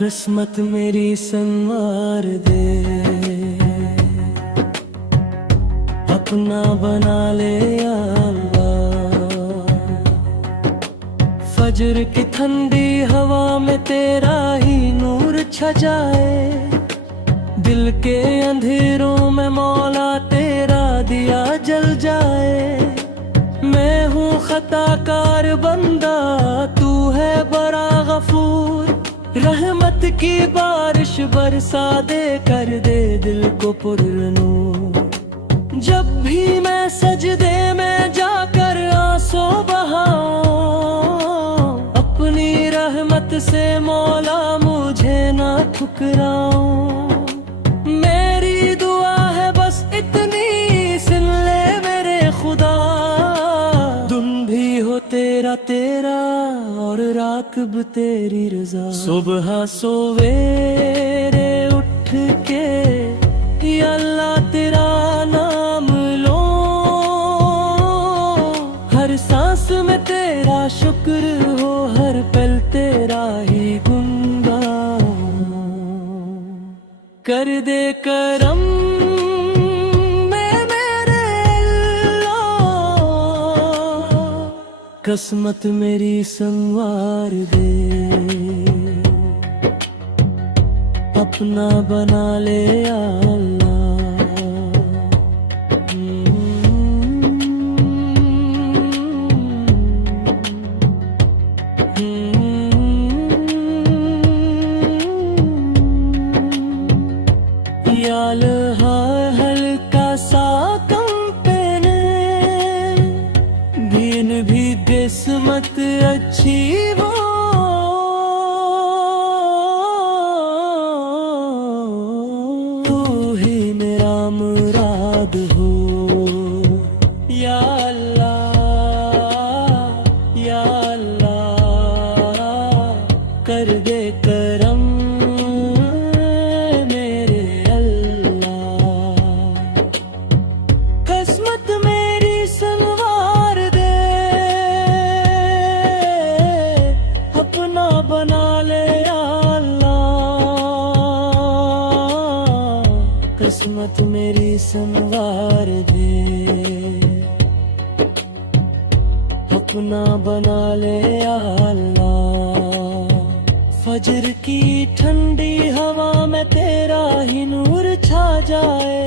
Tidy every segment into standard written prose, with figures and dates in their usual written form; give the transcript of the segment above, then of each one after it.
किस्मत मेरी संवार दे, अपना बना ले या अल्लाह। फजर की ठंडी हवा में तेरा ही नूर छा जाए, दिल के अंधेरों में मौला तेरा दिया जल जाए। मैं हूँ खताकार बंदा, तू है बड़ा गफूर। रहमत की बारिश बरसा दे, कर दे दिल को पुरनूर। जब भी मैं सजदे में जाकर आंसू बहाऊं, अपनी रहमत से मौला मुझे ना ठुकराऊं। मेरी दुआ है बस इतनी, सुन ले मेरे खुदा। दिन भी हो तेरा तेरा और रात भी तेरी रजा। सुबह सवेरे उठ के या अल्लाह तेरा नाम लो, हर सांस में तेरा शुक्र हो, हर पल तेरा ही गुण गाऊं। कर दे करम किस्मत मेरी संवार दे, अपना बना ले या अल्लाह। या अल्लाह हल्का सा भी किस्मत अच्छी हो, तू ही मेरा मुराद हो। या अल्लाह या अल्लाह, कर दे करम मेरे अल्लाह। किस्मत मेरी संवार दे, बना ले या अल्लाह। किस्मत मेरी संवार दे, अपना बना ले या अल्लाह। फजर की ठंडी हवा में तेरा ही नूर छा जाए,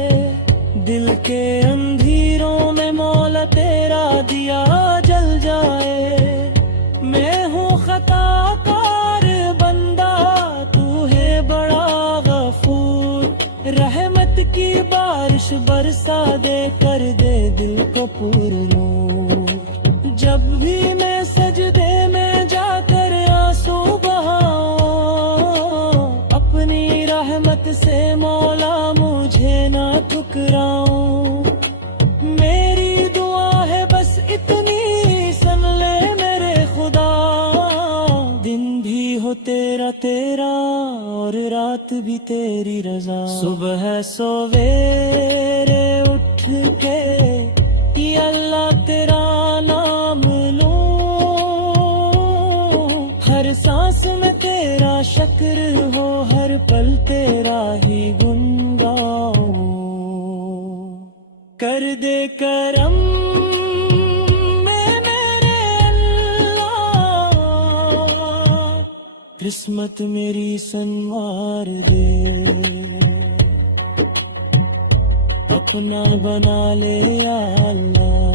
दिल के अंधेरों में मौला तेरा दिया जल जाए। मैं हूँ खताकार बंदा, तू है बड़ा गफूर। रहमत की बारिश बरसा दे, कर दे दिल को पुरनूर। जब भी मैं सजदे में जाकर आंसू बहाऊं, अपनी रहमत से मौला मुझे ना ठुकराऊं। मेरी दुआ है बस इतनी, सुन ले मेरे खुदा। दिन भी हो तेरा तेरा और रात भी तेरी रजा। सुबह सवेरे उठ के या अल्लाह तेरा नाम लूं, हर सांस में तेरा शुक्र हो, हर पल तेरा ही गुण गाऊं। कर दे करम किस्मत मेरी संवार दे, अपना बना ले या अल्लाह।